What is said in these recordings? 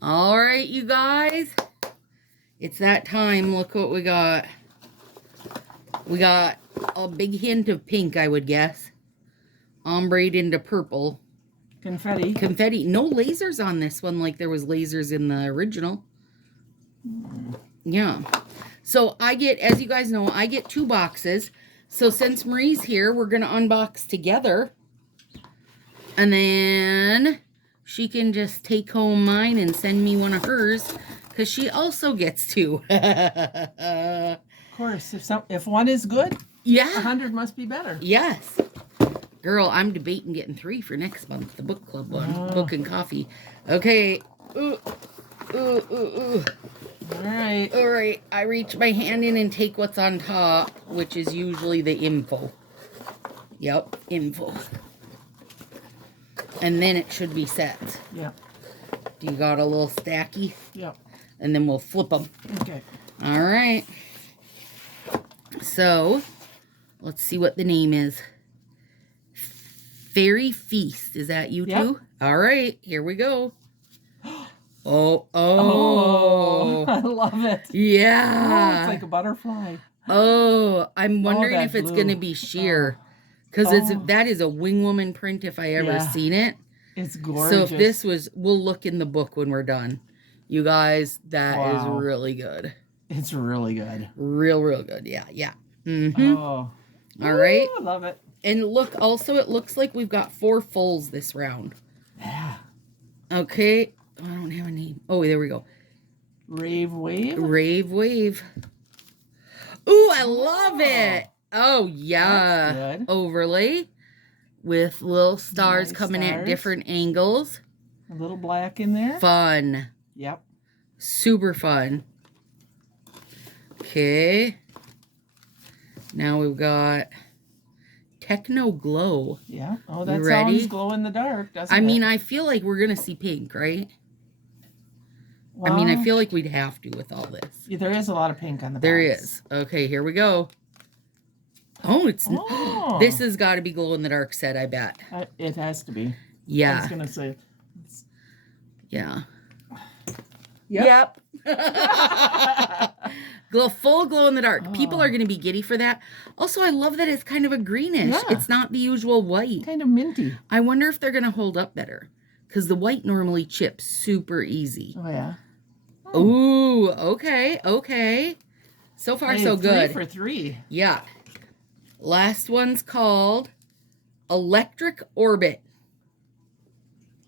All right, you guys. It's that time. Look what we got. We got a big hint of pink, I would guess. Ombre into purple. Confetti. Confetti. No lasers on this one like there was lasers in the original. Yeah. So I get, as you guys know, I get 2 boxes. So since Marie's here, we're going to unbox together. And then she can just take home mine and send me one of hers. Because she also gets 2. Of course. If one is good, yeah, 100 must be better. Yes. Girl, I'm debating getting 3 for next month. The book club one. Book and coffee. Okay. Ooh. Ooh, ooh, ooh. All right. All right. I reach my hand in and take what's on top, which is usually the info. Yep, info. And then it should be set. Yep. Do you got a little stacky? Yep. And then we'll flip them. Okay. All right. So, let's see what the name is. Fairy Feast. Is that you too? All right. Here we go. Oh. I love it. Yeah. Oh, it's like a butterfly. Oh, I'm wondering if it's blue. going to be sheer. Because that is a wing woman print if I ever seen it. It's gorgeous. So if this was, we'll look in the book when we're done. You guys, that is really good. It's really good. Real good. Yeah, yeah. Mm-hmm. Oh. All right. I love it. And look, also, it looks like we've got 4 fulls this round. Yeah. Okay. I don't have a name. Oh, there we go. Rave Wave? Rave Wave. Ooh, I love it. Oh, yeah. That's good. Overlay with little stars coming at different angles. A little black in there. Fun. Yep. Super fun. Okay. Now we've got Techno Glow. Yeah. Oh, that sounds glow in the dark, doesn't it? I mean, I feel like we're going to see pink, right? Well, I mean, I feel like we'd have to with all this. Yeah, there is a lot of pink on the box. There is. Okay, here we go. Oh, it's... This has got to be glow in the dark set, I bet. It has to be. Yeah. I was going to say. Yeah. Yep. Full glow in the dark. People are going to be giddy for that. Also, I love that it's kind of a greenish. Yeah. It's not the usual white. Kind of minty. I wonder if they're going to hold up better. Because the white normally chips super easy. Oh, yeah. Ooh, okay, okay. So far, so good. 3 for 3. Yeah. Last one's called Electric Orbit.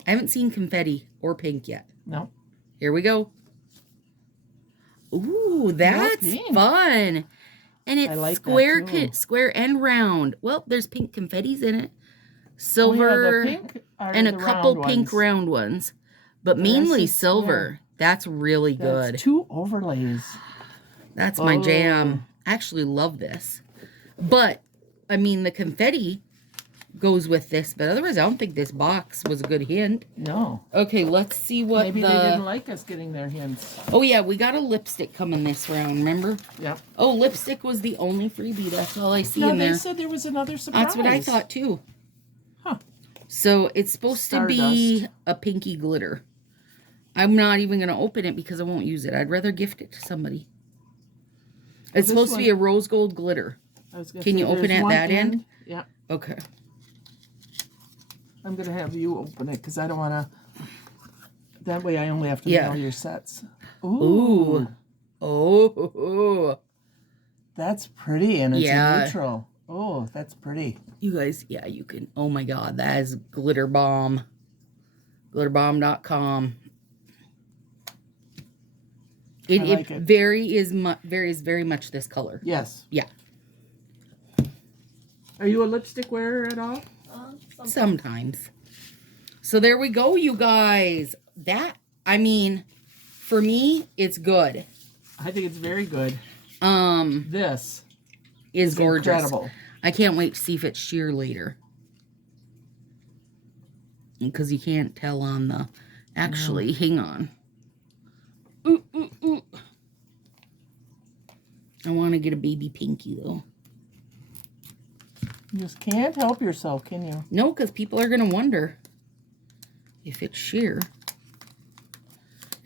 I haven't seen confetti or pink yet. No. Here we go. Ooh, that's fun. And it's like square and round. Well, there's pink confettis in it. Silver and a couple pink round ones. But mainly silver. That's really good. That's 2 overlays. That's my jam. I actually love this. But, I mean, the confetti goes with this. But otherwise, I don't think this box was a good hint. No. Okay, let's see what Maybe they didn't like us getting their hints. Oh, yeah, we got a lipstick coming this round, remember? Yeah. Oh, lipstick was the only freebie. That's all I see in there. No, they said there was another surprise. That's what I thought, too. Huh. So, it's supposed to be a pinky glitter. I'm not even going to open it because I won't use it. I'd rather gift it to somebody. It's supposed to be a rose gold glitter. Can you open at that end? Yeah. Okay. I'm going to have you open it because I don't want to. That way I only have to mail your sets. Ooh. Oh. That's pretty and it's neutral. Oh, that's pretty. You guys, yeah, you can. Oh my God, that is Glitter Bomb. Glitterbomb.com. It varies very much this color. Yes. Yeah. Are you a lipstick wearer at all? Sometimes. So there we go, you guys. That, I mean, for me, it's good. I think it's very good. This is gorgeous. Incredible. I can't wait to see if it's sheer later. Because you can't tell on the... Actually, hang on. Ooh, ooh, ooh. I want to get a baby pinky, though. You just can't help yourself, can you? No, because people are going to wonder if it's sheer.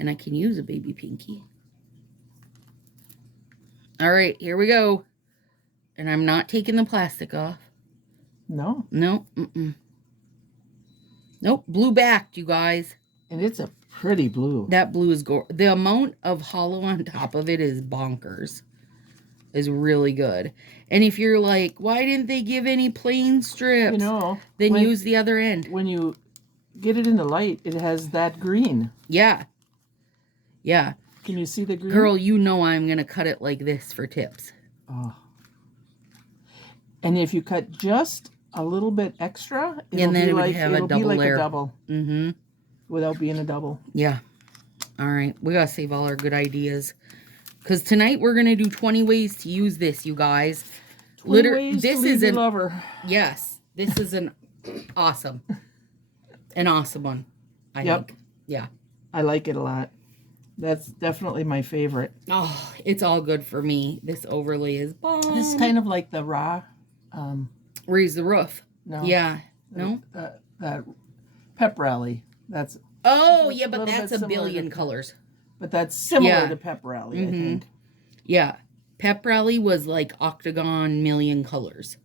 And I can use a baby pinky. All right, here we go. And I'm not taking the plastic off. No. No. Mm-mm. Nope. Blue backed, you guys. And it's a pretty blue. That blue is gorgeous. The amount of hollow on top of it is bonkers. Is really good. And if you're like, why didn't they give any plain strips? You know, then use the other end. When you get it in the light, it has that green. Yeah. Yeah. Can you see the green? Girl, you know I'm going to cut it like this for tips. Oh. And if you cut just a little bit extra, it'll be like a double. Mm-hmm. Without being a double. Yeah. All right. We got to save all our good ideas. Because tonight we're going to do 20 ways to use this, you guys. 20 ways this to is a lover. Yes. This is an awesome one, I think. Yeah. I like it a lot. That's definitely my favorite. Oh, it's all good for me. This overlay is bomb. This is kind of like the raw. Raise the roof. No. Yeah. No? That pep rally. That's. Oh, yeah, but that's a billion colors. But that's similar to pep rally, I think. Yeah. Pep rally was like octagon million colors.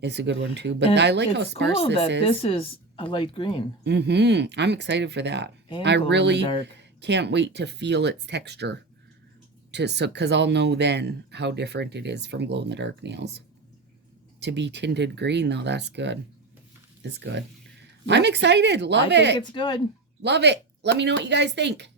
It's a good one too. But I like how sparse cool this that is. This is a light green. Mm-hmm. I'm excited for that. And I really can't wait to feel its texture. Because I'll know then how different it is from glow-in-the-dark nails. To be tinted green, though, that's good. It's good. Yep. I'm excited. Love it. I think it's good. Love it. Let me know what you guys think.